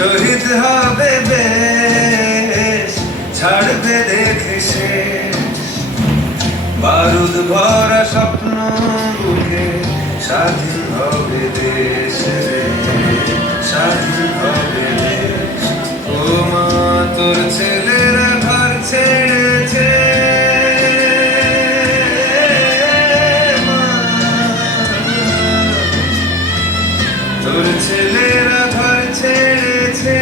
শহীদ হবে বেশ, ছাড়বে দেখে শেষ। বারুদ ভরা স্বপ্ন বুকে স্বাধীন হবে দেশ রে, স্বাধীন হবে দেশ। ও মা তোর ছেলেরা ঘর ছেড়েছে, তোর ছেলেরা ঘর ছেড়েছে,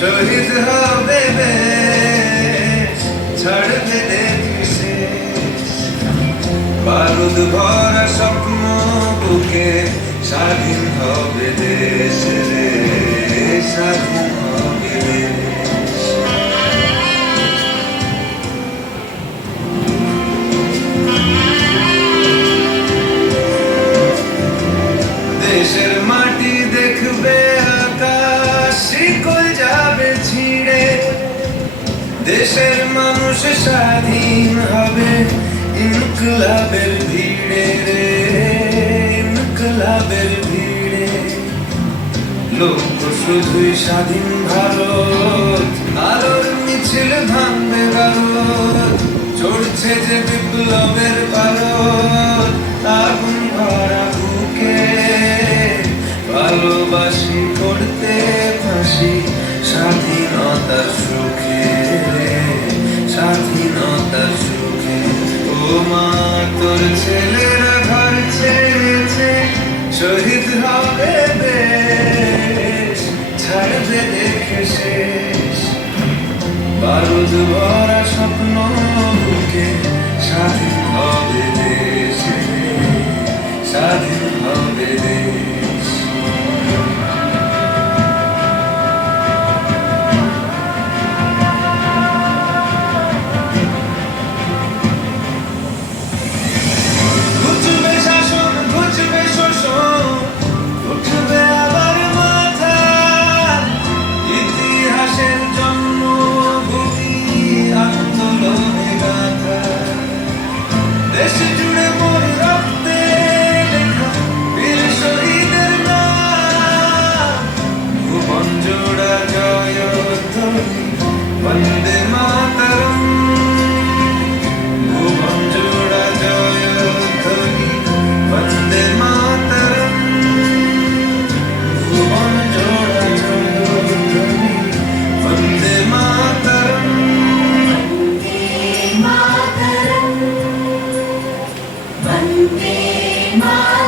শহীদ হবে বেশ, ছাড়বে দেখে শেষ। বারুদ ভরা স্বপ্ন বুকে স্বাধীন হবে দেশ রে, স্বাধীন হবে দেশ। দেশের মাটি দেখবে আকাশ, শিকল যাবে ছিঁড়ে। দেশের মানুষ স্বাধীন হবে ইনকলাবের ভিড়ে রে, ইনকলাবের ভিড়ে। লক্ষ্য শুধুই স্বাধীন ভারত, আলোর মিছিল ভাঙবে ভারত। চড়ছে যে বিপ্লবের পারদ, আগুন ভরা বুকে ভালোবাসি করতে ফাঁসি, স্বাধীনতার সুখে, স্বাধীনতার সুখে। ও মা তোর ছেলেরা ঘর ছেড়েছে, শহীদ হবে বেশ, ছাড়বে দেখে শেষ। বারুদ ভরা স্বপ্ন বুকে স্বাধীন হবে দেশ রে, স্বাধীন হবে দেশ। ঘুচবে শাসন, ঘুচবে শোষণ, উঠবে আবার মাথা। ইতিহাসের জন্মভূমি আন্দোলনে গাথা। দেশ জুড়ে মোর রক্তে লেখা বীর শহীদের নাম। ভুবন জোড়া জয়ধ্বনি বন্দে মাতরম, ভুবন জোড়া জয়ধ্বনি বন্দে মাতরম, ভুবন জোড়া জয়ধ্বনি বন্দে মাতরম। वन्दे मातरम्, वन्दे मातरम्।